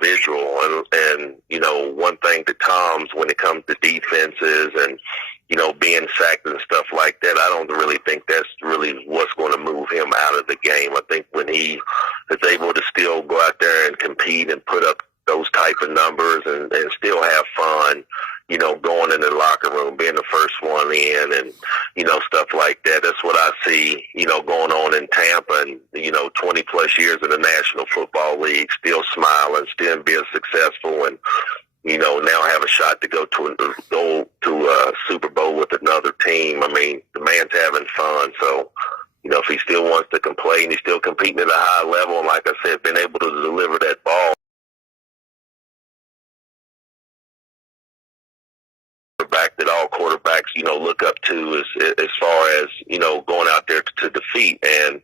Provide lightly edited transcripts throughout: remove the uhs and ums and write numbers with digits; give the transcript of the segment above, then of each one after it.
individual. And one thing to Tom's when it comes to defenses and, being sacked and stuff like that, I don't really think that's really what's going to move him out of the game. I think when he is able to still go out there and compete and put up those type of numbers and still have fun, going in the locker room, being the first one in and, stuff like that. That's what I see, going on in Tampa and, 20 plus years in the National Football League, still smiling, still being successful and, now have a shot to go to a Super Bowl with another team. I mean, the man's having fun. So, if he still wants to complain, he's still competing at a high level. And like I said, been able to deliver that ball back that all quarterbacks, look up to as far as, going out there to defeat. And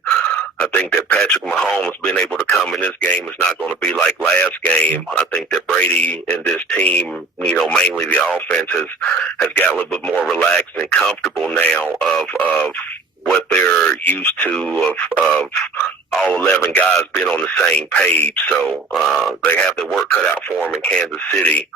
I think that Patrick Mahomes being able to come in this game is not going to be like last game. I think that Brady and this team, mainly the offense has got a little bit more relaxed and comfortable now of what they're used to of all 11 guys being on the same page. So they have the work cut out for them in Kansas City.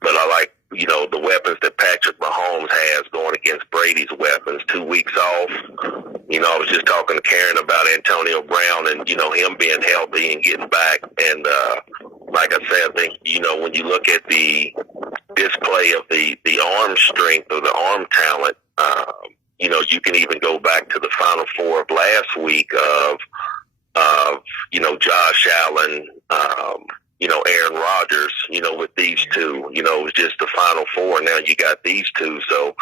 But I like, the weapons that Patrick Mahomes has going against Brady's weapons. 2 weeks off. I was just talking to Karen about Antonio Brown and, him being healthy and getting back. And like I said, I think, when you look at the display of the arm strength or the arm talent, you can even go back to the Final Four of last week of Josh Allen, Aaron Rodgers, with these two, it was just the Final Four. Now you got these two. So,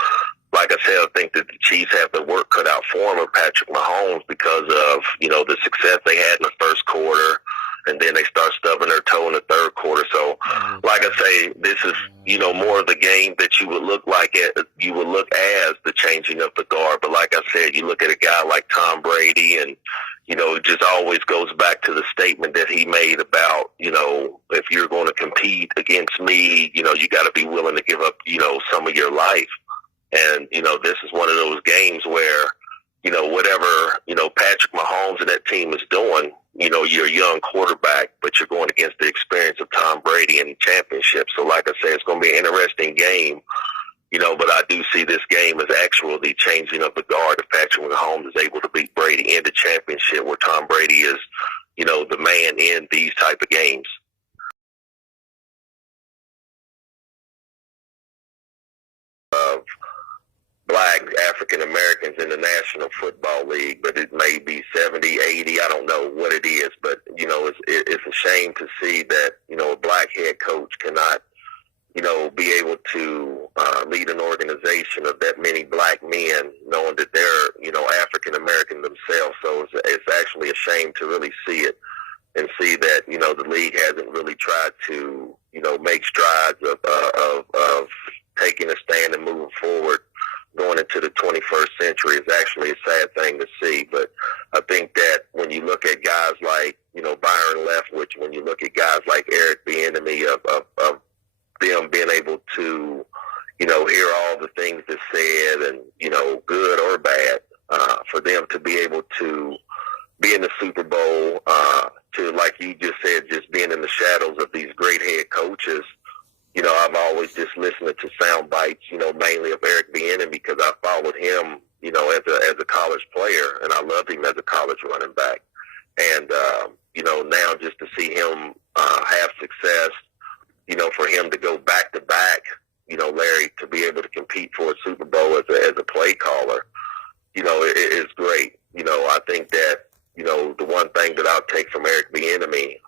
like I said, I think that the Chiefs have the work cut out for them with Patrick Mahomes because of, the success they had in the first quarter. And then they start stubbing their toe in the third quarter. So, like I say, this is, more of the game that you would look as the changing of the guard. But like I said, you look at a guy like Tom Brady and, it just always goes back to the statement that he made about, if you're going to compete against me, you got to be willing to give up, some of your life. And, this is one of those games where, whatever, Patrick Mahomes and that team is doing, you're a young quarterback, but you're going against the experience of Tom Brady in the championship. So like I said, it's going to be an interesting game, but I do see this game as actually changing of the guard if Patrick Mahomes is able to beat Brady in the championship where Tom Brady is, the man in these type of games. Black African Americans in the National Football League, but it may be 70, 80. I don't know what it is, but it's a shame to see that a black head coach cannot be able to lead an organization of that many black men, knowing that they're African American themselves. So it's actually a shame to really see it and see that the league hasn't really tried to make strides of taking a stand and moving forward. Going into the 21st century is actually a sad thing to see. But I think that when you look at guys like, Byron Leftwich, when you look at guys like Eric Bieniemy, of them being able to, hear all the things that's said and, good or bad, for them to be able to be in the Super Bowl, to, like you just said, just being in the shadows of these great head coaches. I've always just listened to sound bites, mainly of Eric Bieniemy because I followed him, as a college player, and I loved him as a college running back. And, now just to see him have success, for him to go back to back, Larry, to be able to compete for a Super Bowl as a play caller, it is great. I think that, the one thing that I'll take from Eric Bieniemy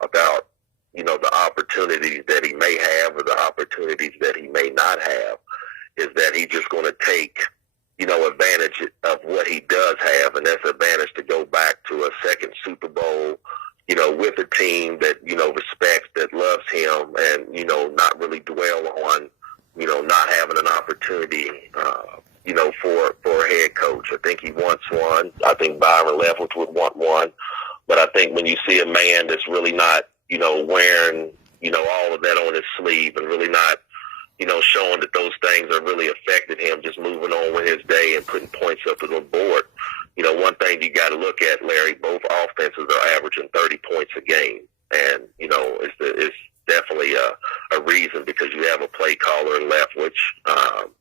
about the opportunities that he may have or the opportunities that he may not have is that he's just going to take, advantage of what he does have, and that's advantage to go back to a second Super Bowl, with a team that, respects, that loves him, and, not really dwell on, not having an opportunity, for a head coach. I think he wants one. I think Byron Leftwich would want one. But I think when you see a man that's really not, wearing, all of that on his sleeve and really not, showing that those things are really affected him, just moving on with his day and putting points up on the board. One thing you got to look at, Larry, both offenses are averaging 30 points a game. And, it's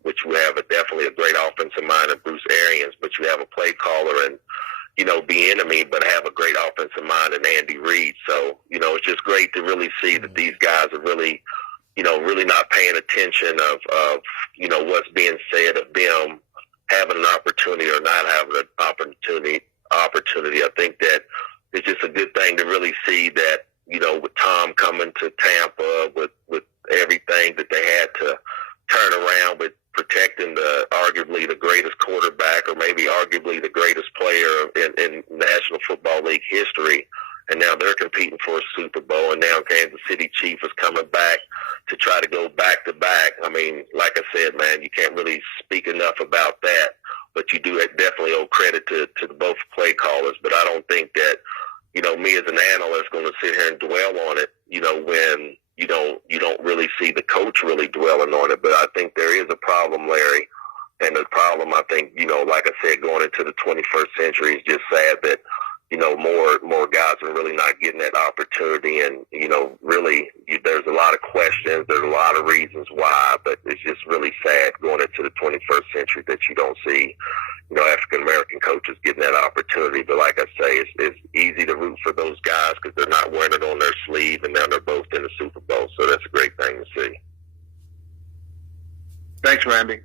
which we have definitely a great offensive mind in Bruce Arians, but you have a play caller and Bieniemy, but have a great offensive mind in Andy Reid. So, it's just great to really see that these guys are really, really not paying attention of what's being said of them having an opportunity or not having an opportunity. I think that it's just a good thing to really see that, with Tom coming to Tampa, with everything that they had to turn around with protecting arguably the greatest quarterback or maybe arguably the greatest player in National Football League history. And now they're competing for a Super Bowl, and now Kansas City Chiefs is coming back to try to go back-to-back. I mean, like I said, man, you can't really speak enough about that, but you do definitely owe credit to both play callers. But I don't think that, me as an analyst going to sit here and dwell on it, when you don't really see the coach really dwelling on it. But I think there is a problem, Larry, and the problem, I think, like I said, going into the 21st century is just sad that, more guys are really not getting that opportunity. And, really, there's a lot of questions. There's a lot of reasons why, but it's just really sad going into the 21st century that you don't see, African-American coaches getting that opportunity. But like I say, it's easy to root for those guys because they're not wearing it on their sleeve, and now they're both in the Super Bowl. So that's a great thing to see. Thanks, Randy.